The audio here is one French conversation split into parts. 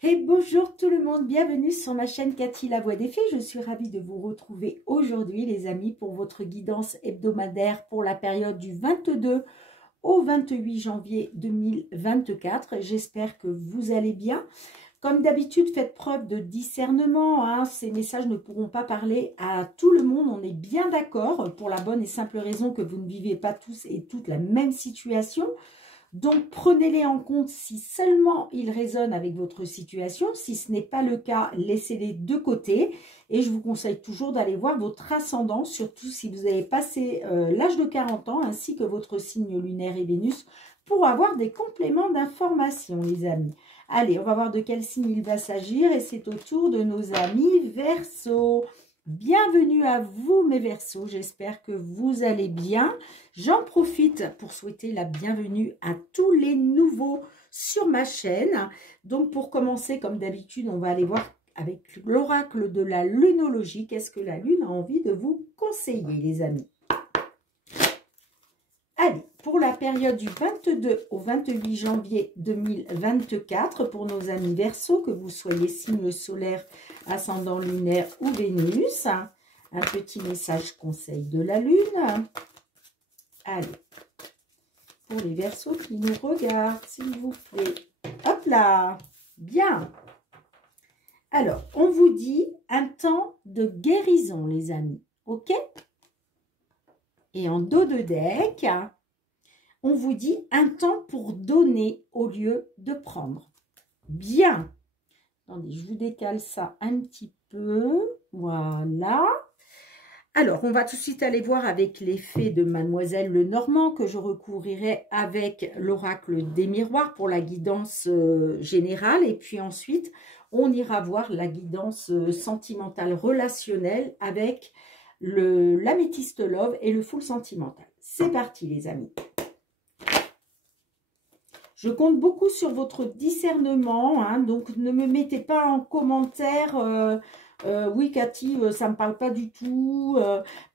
Et bonjour tout le monde, bienvenue sur ma chaîne Cathy la Voix des Fées. Je suis ravie de vous retrouver aujourd'hui les amis pour votre guidance hebdomadaire pour la période du 22 au 28 janvier 2024. J'espère que vous allez bien. Comme d'habitude, faites preuve de discernement, hein. Ces messages ne pourront pas parler à tout le monde, on est bien d'accord, pour la bonne et simple raison que vous ne vivez pas tous et toutes la même situation. Donc, prenez-les en compte si seulement ils résonnent avec votre situation. Si ce n'est pas le cas, laissez-les de côté. Et je vous conseille toujours d'aller voir votre ascendant, surtout si vous avez passé l'âge de 40 ans, ainsi que votre signe lunaire et Vénus, pour avoir des compléments d'information, les amis. Allez, on va voir de quel signe il va s'agir. Et c'est au tour de nos amis Verseaux. Bienvenue à vous mes Verseaux, j'espère que vous allez bien. J'en profite pour souhaiter la bienvenue à tous les nouveaux sur ma chaîne. Donc pour commencer, comme d'habitude, on va aller voir avec l'oracle de la lunologie. Qu'est-ce que la lune a envie de vous conseiller, les amis? Allez, pour la période du 22 au 28 janvier 2024, pour nos amis Verseaux, que vous soyez signe solaire, ascendant lunaire ou Vénus, un petit message conseil de la lune. Allez, pour les Verseaux qui nous regardent, s'il vous plaît. Hop là, bien. Alors, on vous dit un temps de guérison, les amis, ok? Et en dos de deck, on vous dit un temps pour donner au lieu de prendre. Bien. Attendez, je vous décale ça un petit peu. Voilà. Alors, on va tout de suite aller voir avec l'effet de Mademoiselle Lenormand que je recouvrirai avec l'oracle des miroirs pour la guidance générale. Et puis ensuite, on ira voir la guidance sentimentale relationnelle avec l'améthyste love et le full sentimental. C'est parti les amis. Je compte beaucoup sur votre discernement, hein, donc ne me mettez pas en commentaire oui Cathy, ça ne me parle pas du tout,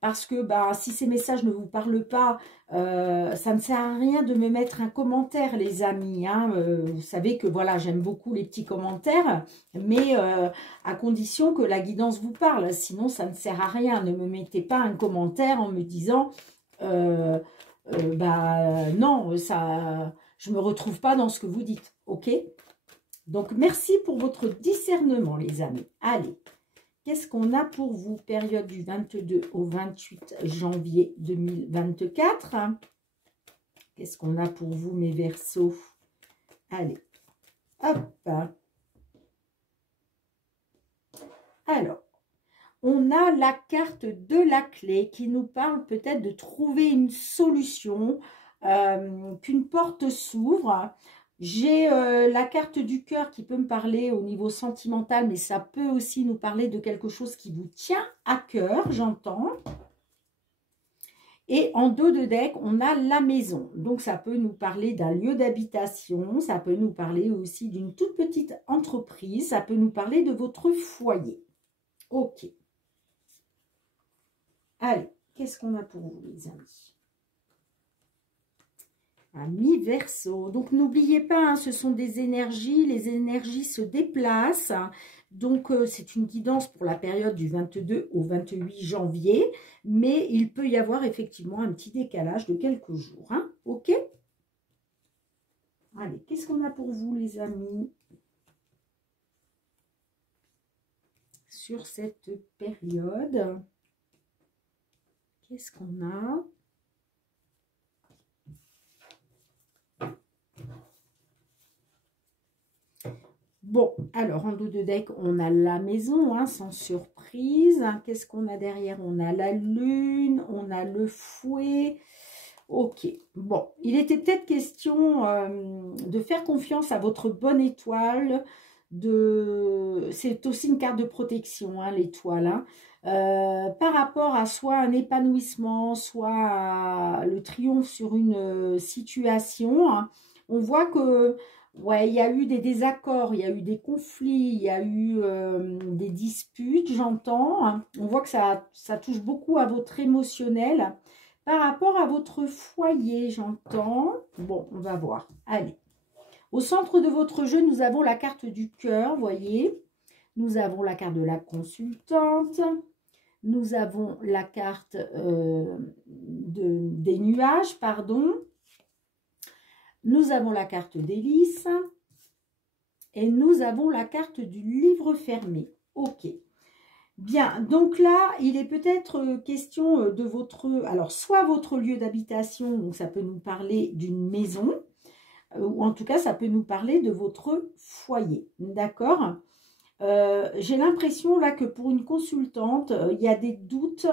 parce que bah, si ces messages ne vous parlent pas, ça ne sert à rien de me mettre un commentaire les amis, hein. Vous savez que voilà, j'aime beaucoup les petits commentaires, mais à condition que la guidance vous parle, sinon ça ne sert à rien. Ne me mettez pas un commentaire en me disant bah non, ça, je ne me retrouve pas dans ce que vous dites, ok? Donc merci pour votre discernement les amis. Allez. Qu'est-ce qu'on a pour vous, période du 22 au 28 janvier 2024? Qu'est-ce qu'on a pour vous, mes Verseaux? Allez, hop. Alors, on a la carte de la clé qui nous parle peut-être de trouver une solution, qu'une porte s'ouvre. J'ai la carte du cœur qui peut me parler au niveau sentimental, mais ça peut aussi nous parler de quelque chose qui vous tient à cœur, j'entends. Et en dos de deck, on a la maison. Donc, ça peut nous parler d'un lieu d'habitation, ça peut nous parler aussi d'une toute petite entreprise, ça peut nous parler de votre foyer. Ok. Allez, qu'est-ce qu'on a pour vous, les amis? Amis Verseaux. Donc, n'oubliez pas, hein, ce sont des énergies. Les énergies se déplacent. Donc, c'est une guidance pour la période du 22 au 28 janvier. Mais il peut y avoir effectivement un petit décalage de quelques jours. Hein, ok? Allez, qu'est-ce qu'on a pour vous, les amis? Sur cette période, qu'est-ce qu'on a? Bon, alors en dos de deck, on a la maison, hein, sans surprise. Qu'est-ce qu'on a derrière? On a la lune, on a le fouet. Ok, bon, il était peut-être question de faire confiance à votre bonne étoile. C'est aussi une carte de protection, hein, l'étoile. Hein. Par rapport à soit un épanouissement, soit le triomphe sur une situation, hein, on voit que ouais, il y a eu des désaccords, il y a eu des conflits, il y a eu des disputes, j'entends. Hein. On voit que ça touche beaucoup à votre émotionnel. Par rapport à votre foyer, j'entends. Bon, on va voir. Allez. Au centre de votre jeu, nous avons la carte du cœur, voyez. Nous avons la carte de la consultante. Nous avons la carte des nuages, pardon. Nous avons la carte des lys. Et nous avons la carte du livre fermé. Ok. Bien, donc là, il est peut-être question de votre... Alors, soit votre lieu d'habitation, donc ça peut nous parler d'une maison, ou en tout cas, ça peut nous parler de votre foyer. D'accord ? J'ai l'impression là que pour une consultante, il y a des doutes,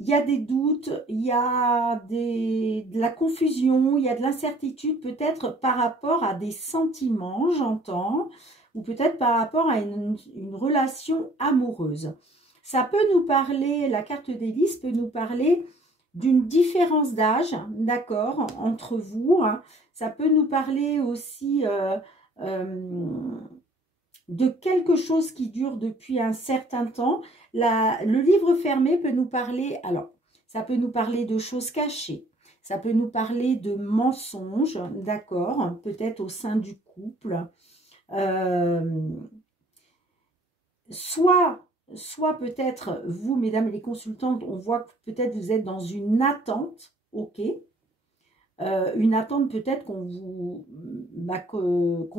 il y a de la confusion, il y a de l'incertitude peut-être par rapport à des sentiments, j'entends, ou peut-être par rapport à une relation amoureuse. Ça peut nous parler, la carte des lys peut nous parler d'une différence d'âge, d'accord, entre vous. Hein. Ça peut nous parler aussi de quelque chose qui dure depuis un certain temps. Le livre fermé peut nous parler, alors, ça peut nous parler de choses cachées, ça peut nous parler de mensonges, d'accord, peut-être au sein du couple, soit peut-être, vous, mesdames les consultantes, on voit que peut-être vous êtes dans une attente, ok, une attente peut-être qu'on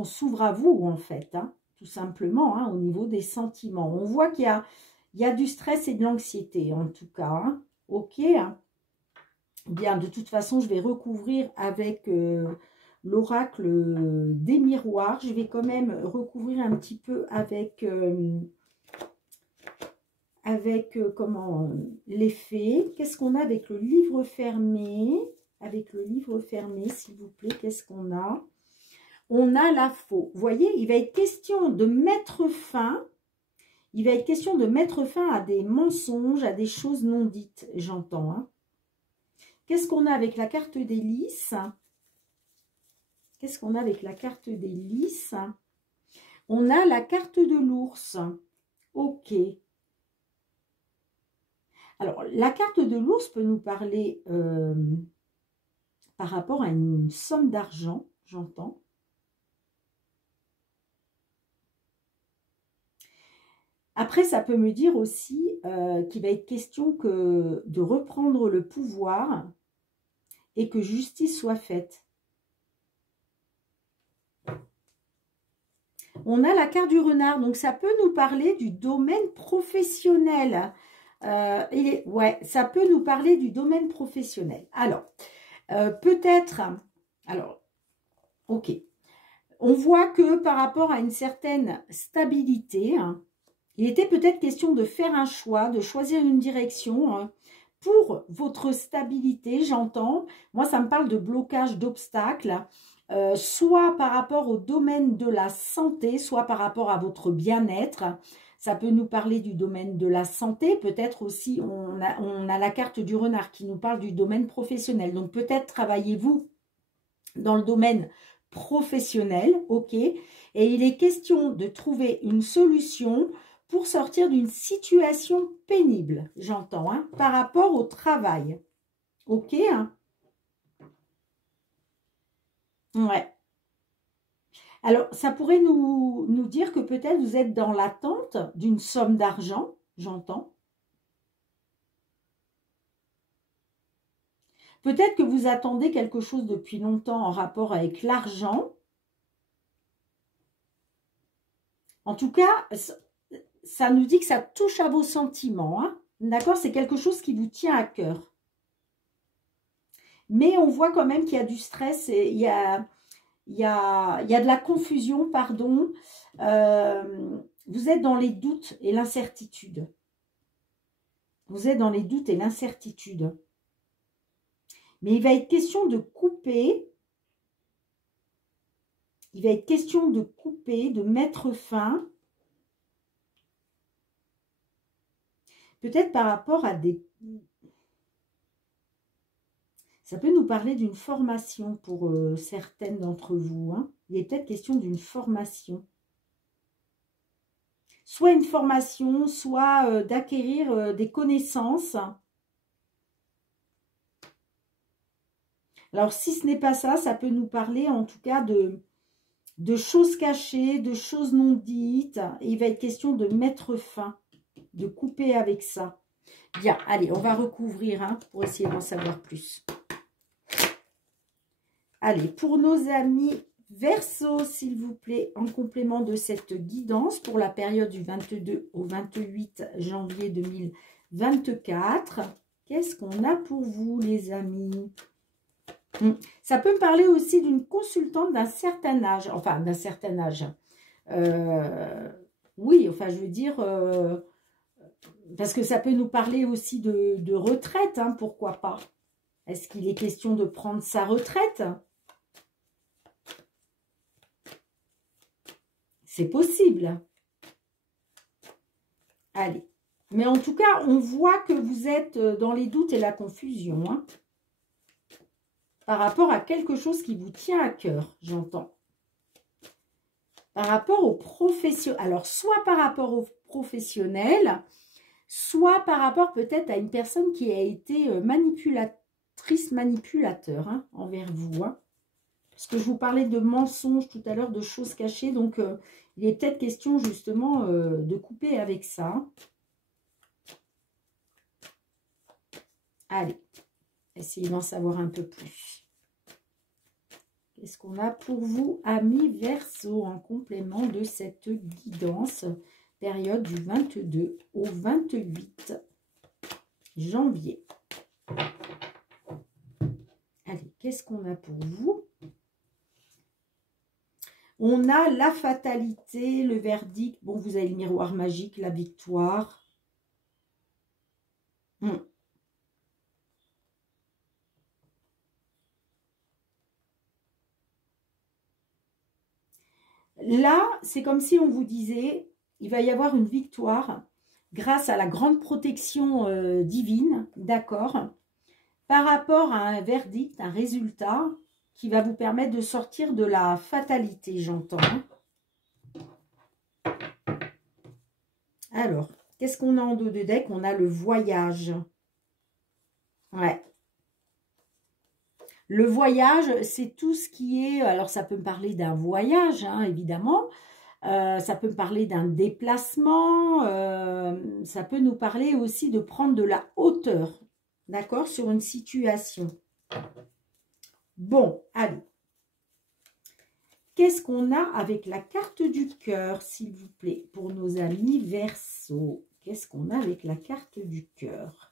s'ouvre à vous, en fait, hein, tout simplement, hein, au niveau des sentiments. On voit qu'il y a du stress et de l'anxiété, en tout cas, hein, ok, hein. Bien, de toute façon, je vais recouvrir avec l'oracle des miroirs. Je vais quand même recouvrir un petit peu avec... comment les fées. Qu'est-ce qu'on a avec le livre fermé? Avec le livre fermé, s'il vous plaît, qu'est-ce qu'on a? On a la faux. Vous voyez, il va être question de mettre fin. Il va être question de mettre fin à des mensonges, à des choses non dites, j'entends. Hein. Qu'est-ce qu'on a avec la carte des lys? Qu'est-ce qu'on a avec la carte des lys? On a la carte de l'ours. Ok. Alors, la carte de l'ours peut nous parler par rapport à une somme d'argent, j'entends. Après, ça peut me dire aussi qu'il va être question de reprendre le pouvoir et que justice soit faite. On a la carte du renard, donc ça peut nous parler du domaine professionnel. Ouais, ça peut nous parler du domaine professionnel. Alors, peut-être, alors, ok, on voit que par rapport à une certaine stabilité, hein, il était peut-être question de faire un choix, de choisir une direction hein, pour votre stabilité, j'entends. Moi, ça me parle de blocage, d'obstacles, soit par rapport au domaine de la santé, soit par rapport à votre bien-être. Ça peut nous parler du domaine de la santé, peut-être aussi, on a la carte du renard qui nous parle du domaine professionnel. Donc, peut-être travaillez-vous dans le domaine professionnel, ok, et il est question de trouver une solution pour sortir d'une situation pénible, j'entends, hein, par rapport au travail, ok, hein. Ouais. Alors, ça pourrait nous dire que peut-être vous êtes dans l'attente d'une somme d'argent, j'entends. Peut-être que vous attendez quelque chose depuis longtemps en rapport avec l'argent. En tout cas, ça nous dit que ça touche à vos sentiments. Hein. D'accord? C'est quelque chose qui vous tient à cœur. Mais on voit quand même qu'il y a du stress et il y a de la confusion, pardon. Vous êtes dans les doutes et l'incertitude. Vous êtes dans les doutes et l'incertitude. Mais il va être question de couper. Il va être question de couper, de mettre fin. Peut-être par rapport à des... Ça peut nous parler d'une formation pour certaines d'entre vous. Hein. Il est peut-être question d'une formation. Soit une formation, soit d'acquérir des connaissances. Alors, si ce n'est pas ça, ça peut nous parler en tout cas de choses cachées, de choses non dites. Et il va être question de mettre fin, de couper avec ça. Bien, allez, on va recouvrir hein, pour essayer d'en savoir plus. Allez, pour nos amis Verseau, s'il vous plaît, en complément de cette guidance pour la période du 22 au 28 janvier 2024, qu'est-ce qu'on a pour vous, les amis? Ça peut me parler aussi d'une consultante d'un certain âge, enfin d'un certain âge. Oui, enfin je veux dire, parce que ça peut nous parler aussi de retraite, hein, pourquoi pas? Est-ce qu'il est question de prendre sa retraite? C'est possible. Allez. Mais en tout cas, on voit que vous êtes dans les doutes et la confusion, hein, par rapport à quelque chose qui vous tient à cœur, j'entends. Par rapport aux professionnels. Alors, soit par rapport aux professionnels, soit par rapport peut-être à une personne qui a été manipulatrice, manipulateur hein, envers vous. Hein. Parce que je vous parlais de mensonges tout à l'heure, de choses cachées. Donc, il est peut-être question justement de couper avec ça. Allez, essayez d'en savoir un peu plus. Qu'est-ce qu'on a pour vous, amis Verseau, en complément de cette guidance, période du 22 au 28 janvier. Allez, qu'est-ce qu'on a pour vous? On a la fatalité, le verdict. Bon, vous avez le miroir magique, la victoire. Là, c'est comme si on vous disait, il va y avoir une victoire grâce à la grande protection divine, d'accord, par rapport à un verdict, un résultat qui va vous permettre de sortir de la fatalité, j'entends. Alors, qu'est-ce qu'on a en dos de deck? On a le voyage. Ouais. Le voyage, c'est tout ce qui est... Alors, ça peut me parler d'un voyage, hein, évidemment. Ça peut me parler d'un déplacement. Ça peut nous parler aussi de prendre de la hauteur, d'accord, sur une situation. Bon, allez. Qu'est-ce qu'on a avec la carte du cœur, s'il vous plaît, pour nos amis Verseau? Qu'est-ce qu'on a avec la carte du cœur?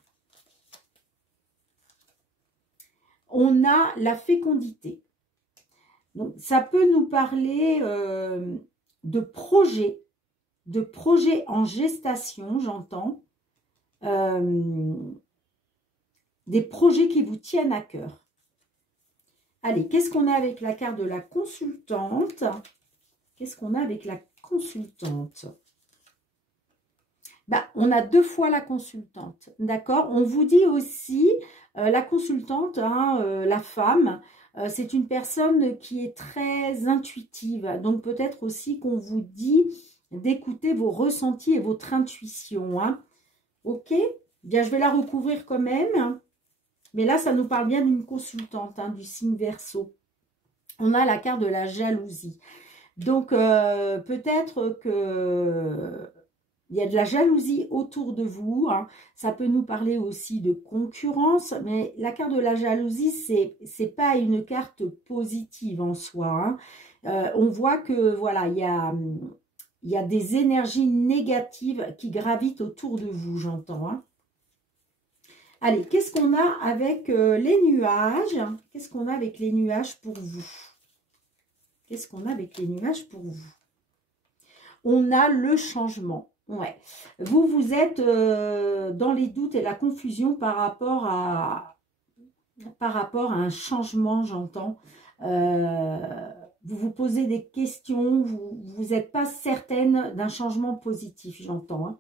On a la fécondité. Donc, ça peut nous parler de projets en gestation, j'entends. Des projets qui vous tiennent à cœur. Allez, qu'est-ce qu'on a avec la carte de la consultante? Qu'est-ce qu'on a avec la consultante? Bah, on a deux fois la consultante, d'accord? On vous dit aussi, la consultante, hein, la femme, c'est une personne qui est très intuitive. Donc, peut-être aussi qu'on vous dit d'écouter vos ressentis et votre intuition. Hein. Ok? Bien, je vais la recouvrir quand même. Mais là, ça nous parle bien d'une consultante, hein, du signe Verseau. On a la carte de la jalousie. Donc, peut-être que... il y a de la jalousie autour de vous. Hein. Ça peut nous parler aussi de concurrence. Mais la carte de la jalousie, c'est pas une carte positive en soi. Hein. On voit que, voilà, il y a des énergies négatives qui gravitent autour de vous, j'entends. Hein. Allez, qu'est-ce qu'on a avec les nuages? Qu'est-ce qu'on a avec les nuages pour vous? Qu'est-ce qu'on a avec les nuages pour vous? On a le changement. Ouais. Vous êtes dans les doutes et la confusion par rapport à un changement, j'entends. Vous vous posez des questions, vous n'êtes pas certaine d'un changement positif, j'entends. Hein.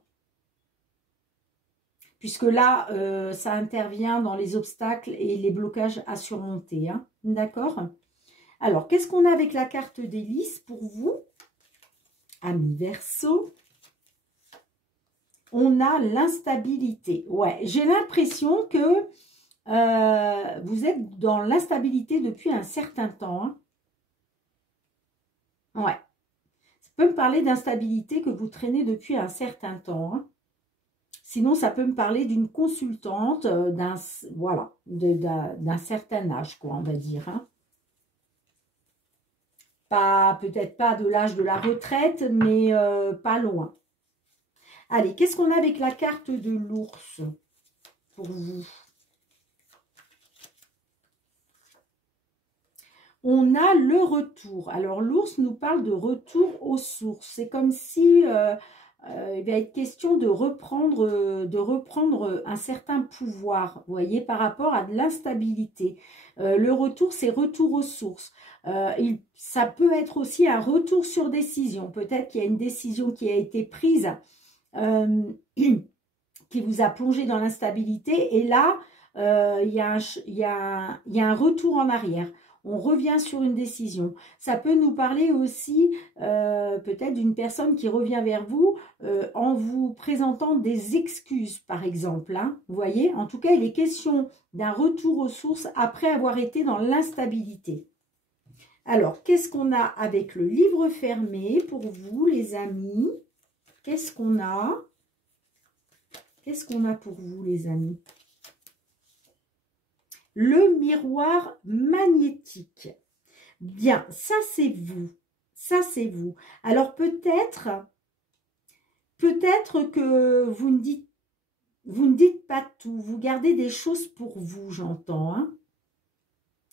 Puisque là, ça intervient dans les obstacles et les blocages à surmonter. Hein. D'accord? Alors, qu'est-ce qu'on a avec la carte d'hélice pour vous? Amis Verseau. On a l'instabilité. Ouais, j'ai l'impression que vous êtes dans l'instabilité depuis un certain temps. Hein. Ouais. Ça peut me parler d'instabilité que vous traînez depuis un certain temps. Hein. Sinon, ça peut me parler d'une consultante voilà, d'un certain âge, quoi, on va dire. Hein. Peut-être pas de l'âge de la retraite, mais pas loin. Allez, qu'est-ce qu'on a avec la carte de l'ours pour vous? On a le retour. Alors, l'ours nous parle de retour aux sources. C'est comme si il va être question de reprendre un certain pouvoir, vous voyez, par rapport à de l'instabilité. Le retour, c'est retour aux sources. Ça peut être aussi un retour sur décision. Peut-être qu'il y a une décision qui a été prise qui vous a plongé dans l'instabilité. Et là, il y a un retour en arrière. On revient sur une décision. Ça peut nous parler aussi peut-être d'une personne qui revient vers vous en vous présentant des excuses, par exemple. Hein, vous voyez, en tout cas, il est question d'un retour aux sources après avoir été dans l'instabilité. Alors, qu'est-ce qu'on a avec le livre fermé pour vous, les amis? Qu'est-ce qu'on a? Qu'est-ce qu'on a pour vous, les amis? Le miroir magnétique. Bien, ça c'est vous. Ça c'est vous. Alors peut-être que vous ne dites pas tout. Vous gardez des choses pour vous, j'entends. Hein.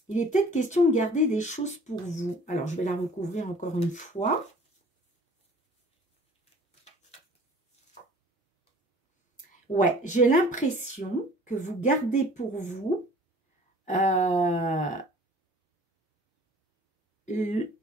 Il est peut-être question de garder des choses pour vous. Alors, je vais la recouvrir encore une fois. Ouais, j'ai l'impression que vous gardez pour vous le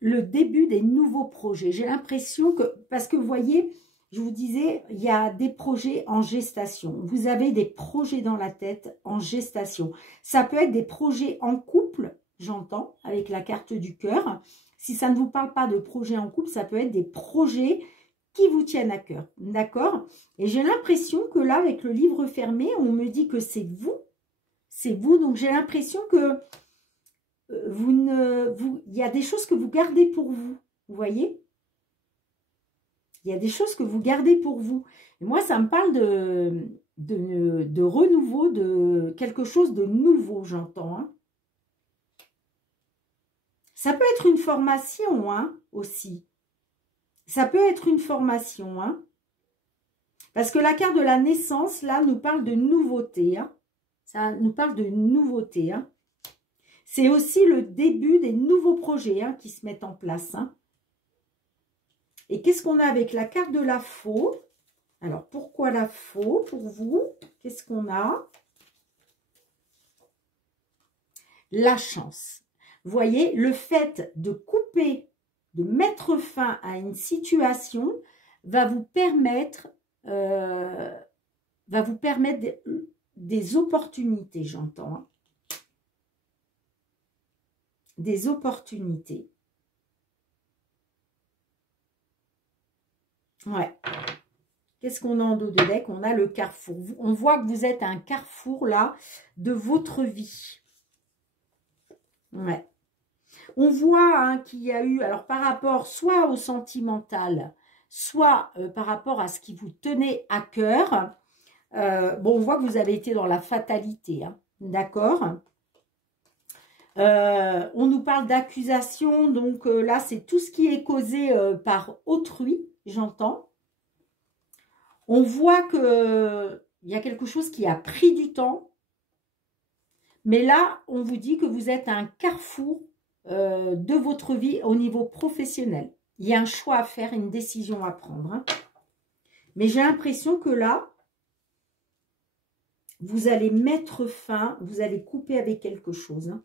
début des nouveaux projets. J'ai l'impression que, parce que vous voyez, je vous disais, il y a des projets en gestation. Vous avez des projets dans la tête en gestation. Ça peut être des projets en couple, j'entends, avec la carte du cœur. Si ça ne vous parle pas de projets en couple, ça peut être des projets qui vous tiennent à cœur, d'accord? Et j'ai l'impression que là, avec le livre fermé, on me dit que c'est vous. C'est vous, donc j'ai l'impression que il y a des choses que vous gardez pour vous, vous voyez? Il y a des choses que vous gardez pour vous. Et moi, ça me parle de renouveau, de quelque chose de nouveau, j'entends. Hein. Ça peut être une formation, hein, aussi. Ça peut être une formation, hein. Parce que la carte de la naissance, là, nous parle de nouveauté. Hein. Ça nous parle de nouveauté. Hein. C'est aussi le début des nouveaux projets hein, qui se mettent en place. Hein. Et qu'est-ce qu'on a avec la carte de la faux? Alors, pourquoi la faux pour vous? Qu'est-ce qu'on a? La chance. Vous voyez, le fait de couper, de mettre fin à une situation va vous permettre des opportunités, j'entends. Hein. Des opportunités. Ouais. Qu'est-ce qu'on a en dos de deck? On a le carrefour. On voit que vous êtes à un carrefour, là, de votre vie. Ouais. On voit hein, qu'il y a eu, alors par rapport soit au sentimental, soit par rapport à ce qui vous tenait à cœur, bon, on voit que vous avez été dans la fatalité, hein, d'accord? On nous parle d'accusation, donc là, c'est tout ce qui est causé par autrui, j'entends. On voit qu'il y a quelque chose qui a pris du temps, mais là, on vous dit que vous êtes à un carrefour de votre vie au niveau professionnel. Il y a un choix à faire, une décision à prendre. Hein. Mais j'ai l'impression que là, vous allez mettre fin, vous allez couper avec quelque chose hein,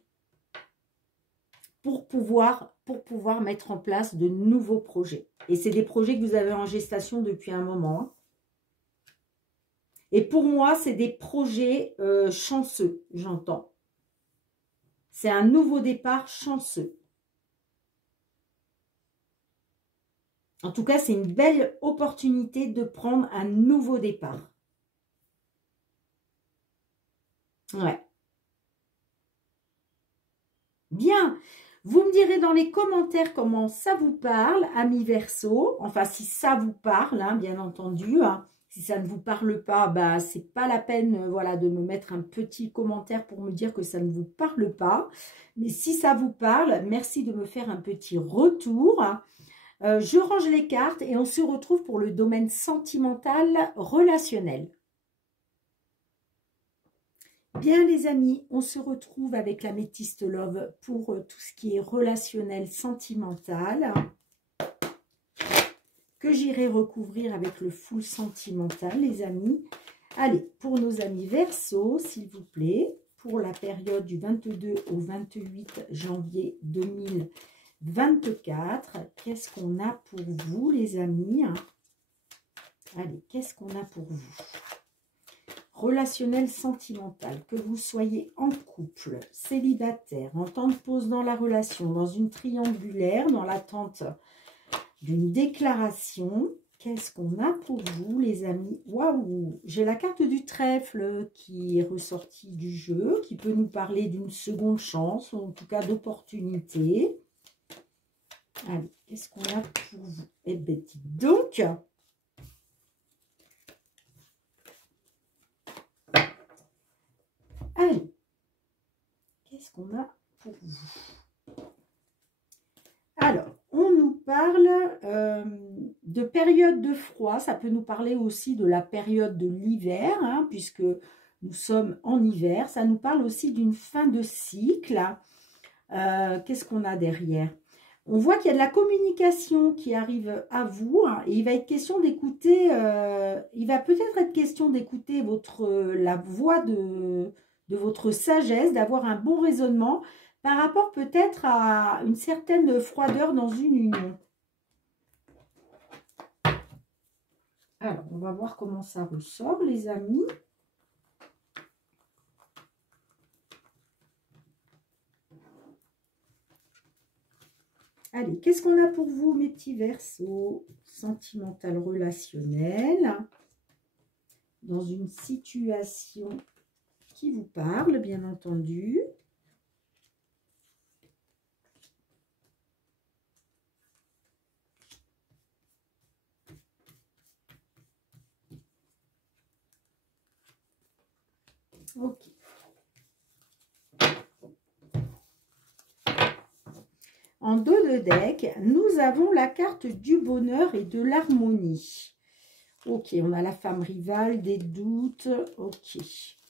pour pouvoir mettre en place de nouveaux projets. Et c'est des projets que vous avez en gestation depuis un moment. Hein. Et pour moi, c'est des projets chanceux, j'entends. C'est un nouveau départ chanceux. En tout cas, c'est une belle opportunité de prendre un nouveau départ. Ouais. Bien. Vous me direz dans les commentaires comment ça vous parle, amis Verseau. Enfin, si ça vous parle, hein, bien entendu. Hein. Si ça ne vous parle pas, bah, c'est pas la peine voilà, de me mettre un petit commentaire pour me dire que ça ne vous parle pas. Mais si ça vous parle, merci de me faire un petit retour. Je range les cartes et on se retrouve pour le domaine sentimental relationnel. Bien les amis, on se retrouve avec l'améthyste Love pour tout ce qui est relationnel sentimental que j'irai recouvrir avec le full sentimental les amis. Allez, pour nos amis Verseau, s'il vous plaît, pour la période du 22 au 28 janvier 2024, qu'est-ce qu'on a pour vous les amis? Allez, qu'est-ce qu'on a pour vous? Relationnel sentimental, que vous soyez en couple, célibataire, en temps de pause dans la relation, dans une triangulaire, dans l'attente d'une déclaration, qu'est-ce qu'on a pour vous les amis? Waouh, j'ai la carte du trèfle qui est ressortie du jeu, qui peut nous parler d'une seconde chance, ou en tout cas d'opportunité. Allez, qu'est-ce qu'on a pour vous? Eh bien, dis donc, allez, qu'est-ce qu'on a pour vous? Alors, on nous parle de période de froid. Ça peut nous parler aussi de la période de l'hiver, hein, puisque nous sommes en hiver. Ça nous parle aussi d'une fin de cycle. Qu'est-ce qu'on a derrière? On voit qu'il y a de la communication qui arrive à vous. Hein, et il va être question d'écouter, il va peut-être être question d'écouter la voix de votre sagesse, d'avoir un bon raisonnement par rapport peut-être à une certaine froideur dans une union. Alors, on va voir comment ça ressort, les amis. Allez, qu'est-ce qu'on a pour vous, mes petits Verseaux? Sentimental relationnel. Dans une situation qui vous parle, bien entendu. Ok. En dos de deck, nous avons la carte du bonheur et de l'harmonie. Ok, on a la femme rivale, des doutes. Ok,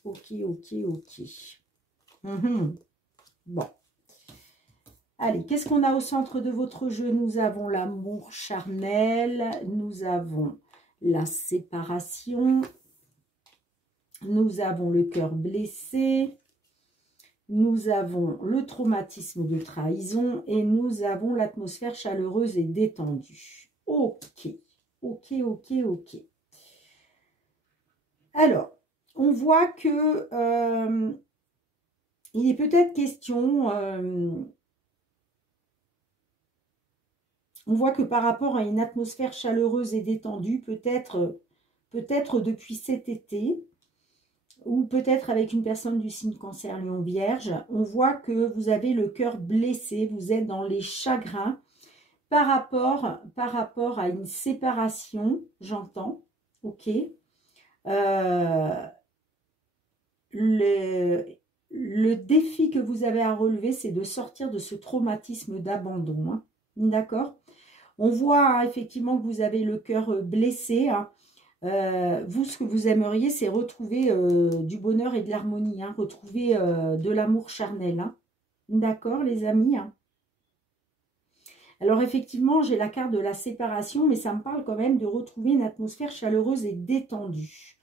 ok, ok, ok. Bon. Allez, qu'est-ce qu'on a au centre de votre jeu? Nous avons l'amour charnel, nous avons la séparation, nous avons le cœur blessé, nous avons le traumatisme de trahison et nous avons l'atmosphère chaleureuse et détendue. Ok, ok, ok, ok. Alors, on voit que il est peut-être question... on voit que par rapport à une atmosphère chaleureuse et détendue, peut-être depuis cet été, ou peut-être avec une personne du signe Cancer, Lion, Vierge, on voit que vous avez le cœur blessé, vous êtes dans les chagrins par rapport à une séparation, j'entends, ok. Le défi que vous avez à relever, c'est de sortir de ce traumatisme d'abandon, hein, d'accord? On voit hein, effectivement que vous avez le cœur blessé. Hein. Vous, ce que vous aimeriez, c'est retrouver du bonheur et de l'harmonie. Hein, retrouver de l'amour charnel. Hein. D'accord, les amis hein. Alors, effectivement, j'ai la carte de la séparation, mais ça me parle quand même de retrouver une atmosphère chaleureuse et détendue.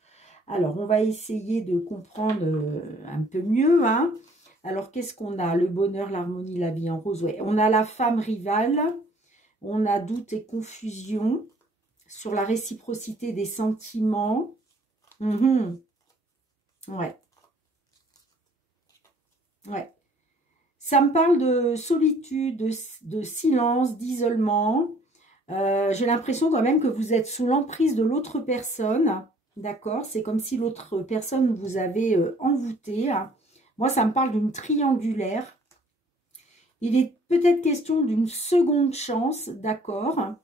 Alors, on va essayer de comprendre un peu mieux. Hein. Alors, qu'est-ce qu'on a? Le bonheur, l'harmonie, la vie en rose. Ouais. On a la femme rivale. On a doute et confusion sur la réciprocité des sentiments. Ouais. Ouais. Ça me parle de solitude, de silence, d'isolement. J'ai l'impression quand même que vous êtes sous l'emprise de l'autre personne. D'accord? C'est comme si l'autre personne vous avait envoûté. Hein. Moi, ça me parle d'une triangulaire. Il est peut-être question d'une seconde chance, d'accord?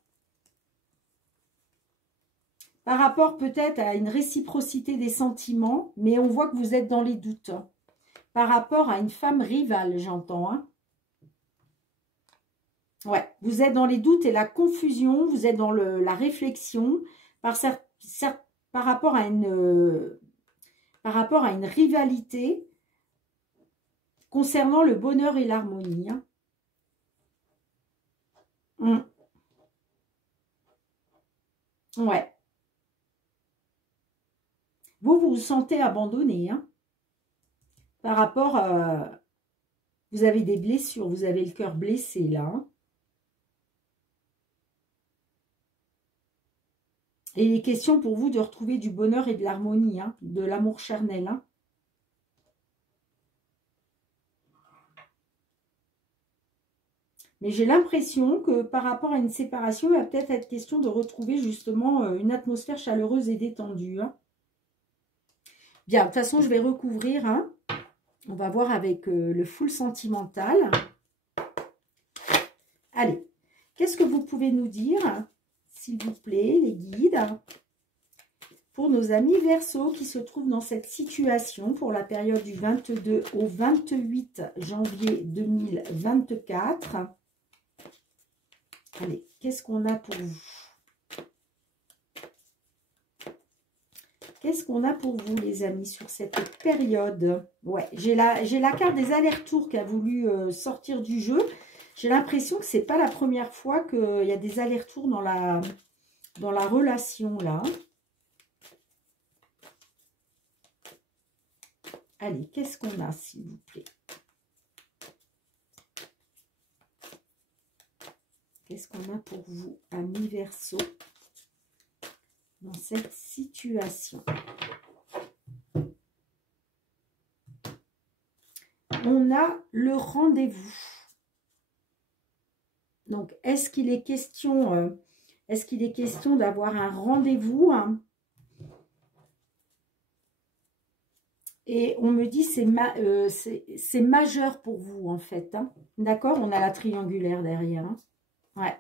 Par rapport peut-être à une réciprocité des sentiments, mais on voit que vous êtes dans les doutes. Par rapport à une femme rivale, j'entends. Hein. Ouais, vous êtes dans les doutes et la confusion, vous êtes dans la réflexion par rapport à une rivalité concernant le bonheur et l'harmonie. Hein. Ouais. Vous vous sentez abandonné. Hein. Par rapport à... Vous avez des blessures, vous avez le cœur blessé là. Hein. Et il est question pour vous de retrouver du bonheur et de l'harmonie, hein, de l'amour charnel. Hein. Mais j'ai l'impression que par rapport à une séparation, il va peut-être être question de retrouver justement une atmosphère chaleureuse et détendue. Hein. Bien, de toute façon, je vais recouvrir. Hein. On va voir avec le full sentimental. Allez, qu'est-ce que vous pouvez nous dire, s'il vous plaît, les guides, pour nos amis Verseaux qui se trouvent dans cette situation pour la période du 22 au 28 janvier 2024. Allez, qu'est-ce qu'on a pour vous? Qu'est-ce qu'on a pour vous, les amis, sur cette période? Ouais, j'ai la carte des allers-retours qui a voulu sortir du jeu. J'ai l'impression que c'est pas la première fois qu'il y a des allers-retours dans la relation, là. Allez, qu'est-ce qu'on a, s'il vous plaît? Qu'est-ce qu'on a pour vous, amis Verseaux, dans cette situation? On a le rendez-vous. Donc, est-ce qu'il est question d'avoir un rendez-vous? Hein? Et on me dit c'est majeur pour vous, en fait. Hein? D'accord? On a la triangulaire derrière. Hein? Ouais.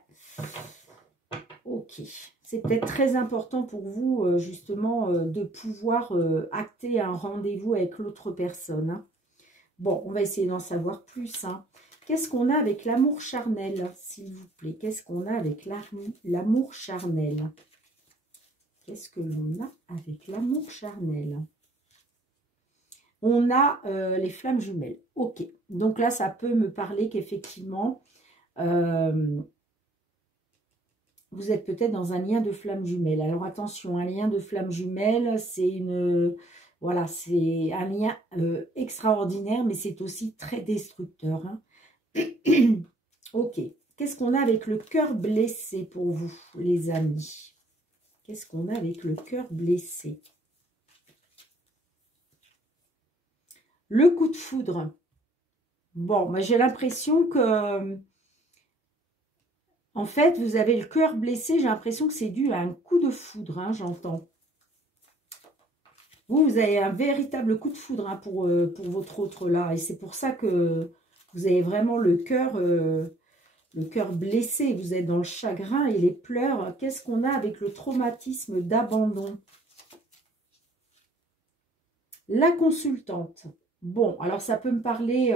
Ok. C'est peut-être très important pour vous, justement, de pouvoir acter un rendez-vous avec l'autre personne. Hein? Bon, on va essayer d'en savoir plus. Hein. Qu'est-ce qu'on a avec l'amour charnel, s'il vous plaît? Qu'est-ce qu'on a avec l'amour charnel? Qu'est-ce que l'on a avec l'amour charnel? On a les flammes jumelles. Ok. Donc là, ça peut me parler qu'effectivement, vous êtes peut-être dans un lien de flammes jumelles. Alors attention, un lien de flammes jumelles, c'est voilà, c'est un lien extraordinaire, mais c'est aussi très destructeur. Hein. Ok. Qu'est-ce qu'on a avec le cœur blessé pour vous, les amis? Qu'est-ce qu'on a avec le cœur blessé? Le coup de foudre. Bon, moi j'ai l'impression que... En fait, vous avez le cœur blessé. J'ai l'impression que c'est dû à un coup de foudre, hein, j'entends. Vous avez un véritable coup de foudre hein, pour votre autre là. Et c'est pour ça que vous avez vraiment le cœur blessé. Vous êtes dans le chagrin et les pleurs. Qu'est-ce qu'on a avec le traumatisme d'abandon? La consultante. Bon, alors ça peut me parler...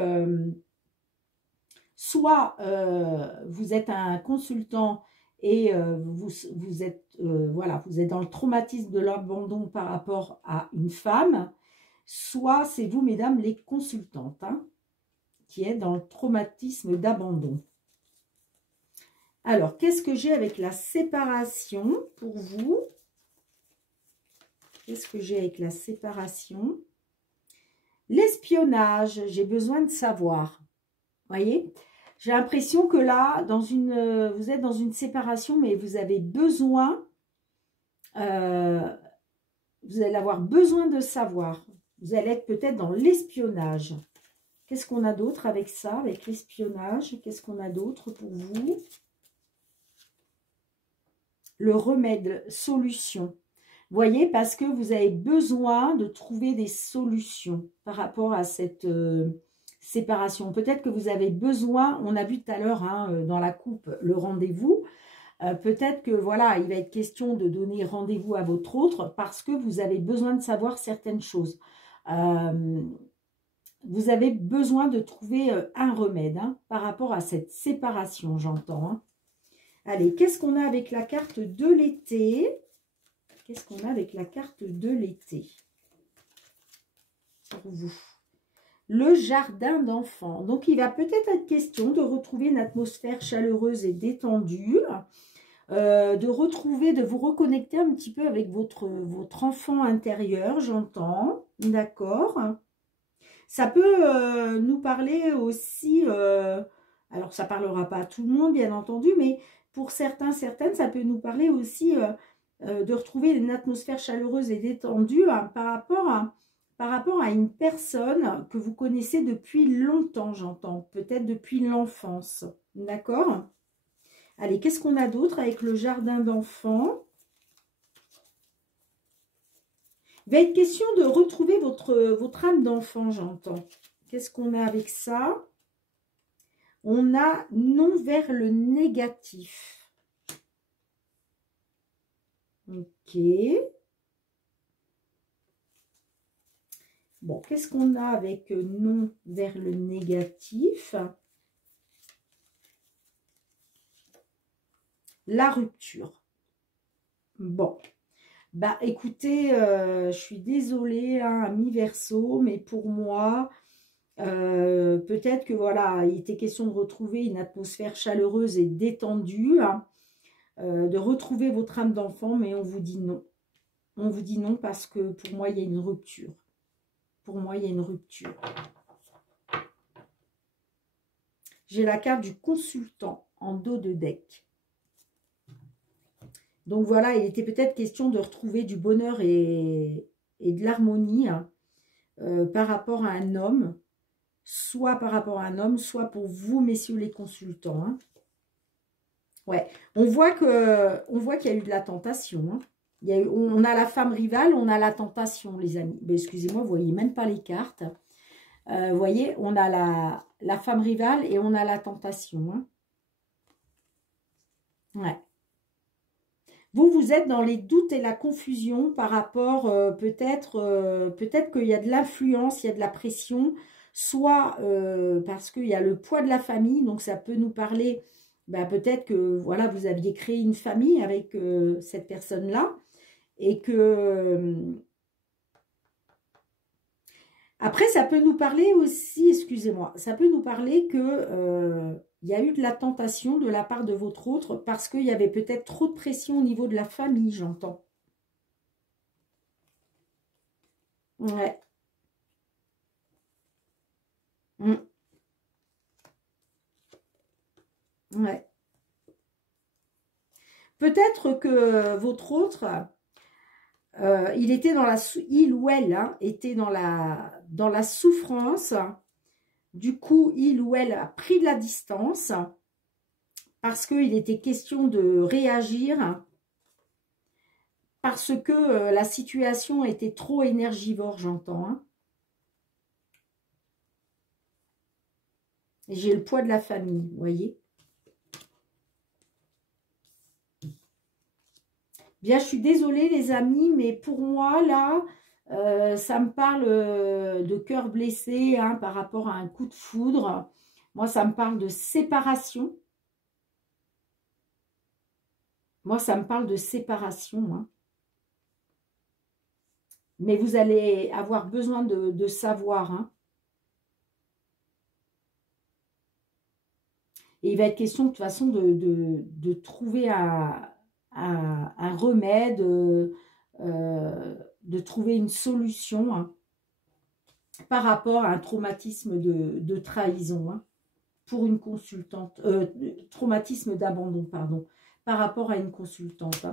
soit vous êtes un consultant et vous êtes voilà, vous êtes dans le traumatisme de l'abandon par rapport à une femme, soit c'est vous, mesdames, les consultantes, hein, qui êtes dans le traumatisme d'abandon. Alors, qu'est-ce que j'ai avec la séparation pour vous? Qu'est-ce que j'ai avec la séparation? L'espionnage, j'ai besoin de savoir. Voyez? J'ai l'impression que là, vous êtes dans une séparation, mais vous avez besoin, vous allez avoir besoin de savoir. Vous allez être peut-être dans l'espionnage. Qu'est-ce qu'on a d'autre avec ça, avec l'espionnage? Qu'est-ce qu'on a d'autre pour vous? Le remède, solution. Voyez, parce que vous avez besoin de trouver des solutions par rapport à cette séparation. Peut-être que vous avez besoin, on a vu tout à l'heure dans la coupe le rendez-vous, peut-être que voilà, il va être question de donner rendez-vous à votre autre parce que vous avez besoin de savoir certaines choses. Vous avez besoin de trouver un remède par rapport à cette séparation, j'entends. Allez, qu'est-ce qu'on a avec la carte de l'été? Qu'est-ce qu'on a avec la carte de l'été pour vous? Le jardin d'enfants. Donc, il va peut-être être question de retrouver une atmosphère chaleureuse et détendue, de retrouver, de vous reconnecter un petit peu avec votre enfant intérieur, j'entends. D'accord? Ça peut nous parler aussi, alors ça ne parlera pas à tout le monde, bien entendu, mais pour certains, certaines, ça peut nous parler aussi de retrouver une atmosphère chaleureuse et détendue par rapport à une personne que vous connaissez depuis longtemps, j'entends, peut-être depuis l'enfance. D'accord? Allez, qu'est-ce qu'on a d'autre avec le jardin d'enfants? Il va être question de retrouver votre âme d'enfant, j'entends. Qu'est-ce qu'on a avec ça? On a non vers le négatif. Ok. Bon, qu'est-ce qu'on a avec non vers le négatif? La rupture. Bon. Bah écoutez, je suis désolée, amis Verseau, mais pour moi, peut-être que voilà, il était question de retrouver une atmosphère chaleureuse et détendue, de retrouver votre âme d'enfant, mais on vous dit non. On vous dit non parce que pour moi, il y a une rupture. Pour moi, il y a une rupture. J'ai la carte du consultant en dos de deck. Donc voilà, il était peut-être question de retrouver du bonheur et de l'harmonie par rapport à un homme, soit par rapport à un homme, soit pour vous, messieurs les consultants. Ouais, on voit qu'il y a eu de la tentation. On a la femme rivale, on a la tentation, les amis. Excusez-moi, vous ne voyez même pas les cartes. Vous voyez, on a la femme rivale et on a la tentation. Ouais. Vous êtes dans les doutes et la confusion par rapport, peut-être qu'il y a de l'influence, il y a de la pression, soit parce qu'il y a le poids de la famille, donc ça peut nous parler, peut-être que voilà, vous aviez créé une famille avec cette personne-là, et que... après, ça peut nous parler aussi, excusez-moi, ça peut nous parler que... il y a eu de la tentation de la part de votre autre parce qu'il y avait peut-être trop de pression au niveau de la famille, j'entends. Ouais. Ouais. Peut-être que votre autre, il était dans il ou elle était dans la souffrance. Du coup, il ou elle a pris de la distance parce qu'il était question de réagir, parce que la situation était trop énergivore, j'entends. J'ai le poids de la famille, vous voyez. Bien, je suis désolée les amis, mais pour moi, là, ça me parle de cœur blessé par rapport à un coup de foudre. Moi, ça me parle de séparation. Moi, ça me parle de séparation. Mais vous allez avoir besoin de savoir. Et il va être question de toute façon de trouver un remède, de trouver une solution par rapport à un traumatisme de trahison pour une consultante, traumatisme d'abandon, pardon, par rapport à une consultante.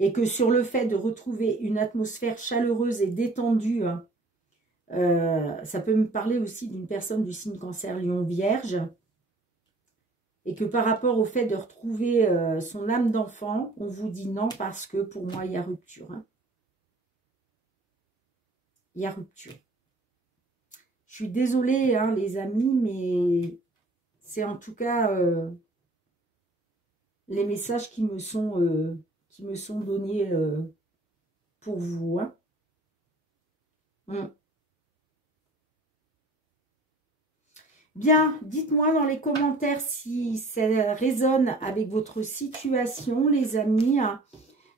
Et que sur le fait de retrouver une atmosphère chaleureuse et détendue, ça peut me parler aussi d'une personne du signe Cancer, Lion, Vierge. Et que par rapport au fait de retrouver son âme d'enfant, on vous dit non parce que pour moi, il y a rupture. Hein. Il y a rupture. Je suis désolée, hein, les amis, mais c'est en tout cas les messages qui me sont donnés pour vous. Hein. Bien, dites-moi dans les commentaires si ça résonne avec votre situation, les amis.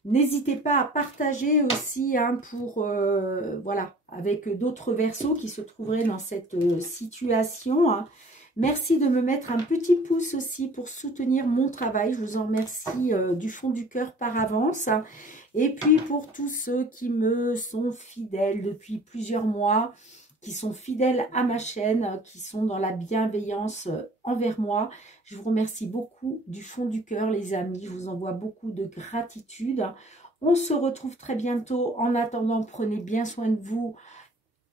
N'hésitez pas à partager aussi hein, pour, voilà, avec d'autres versos qui se trouveraient dans cette situation. Hein. Merci de me mettre un petit pouce aussi pour soutenir mon travail. Je vous en remercie du fond du cœur par avance. Et puis pour tous ceux qui me sont fidèles depuis plusieurs mois, qui sont fidèles à ma chaîne, qui sont dans la bienveillance envers moi. Je vous remercie beaucoup du fond du cœur, les amis. Je vous envoie beaucoup de gratitude. On se retrouve très bientôt. En attendant, prenez bien soin de vous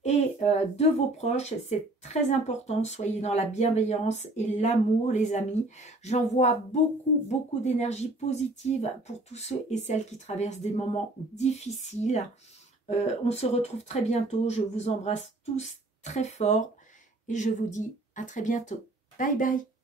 et de vos proches. C'est très important. Soyez dans la bienveillance et l'amour, les amis. J'envoie beaucoup d'énergie positive pour tous ceux et celles qui traversent des moments difficiles. On se retrouve très bientôt. Je vous embrasse tous très fort et je vous dis à très bientôt. Bye bye.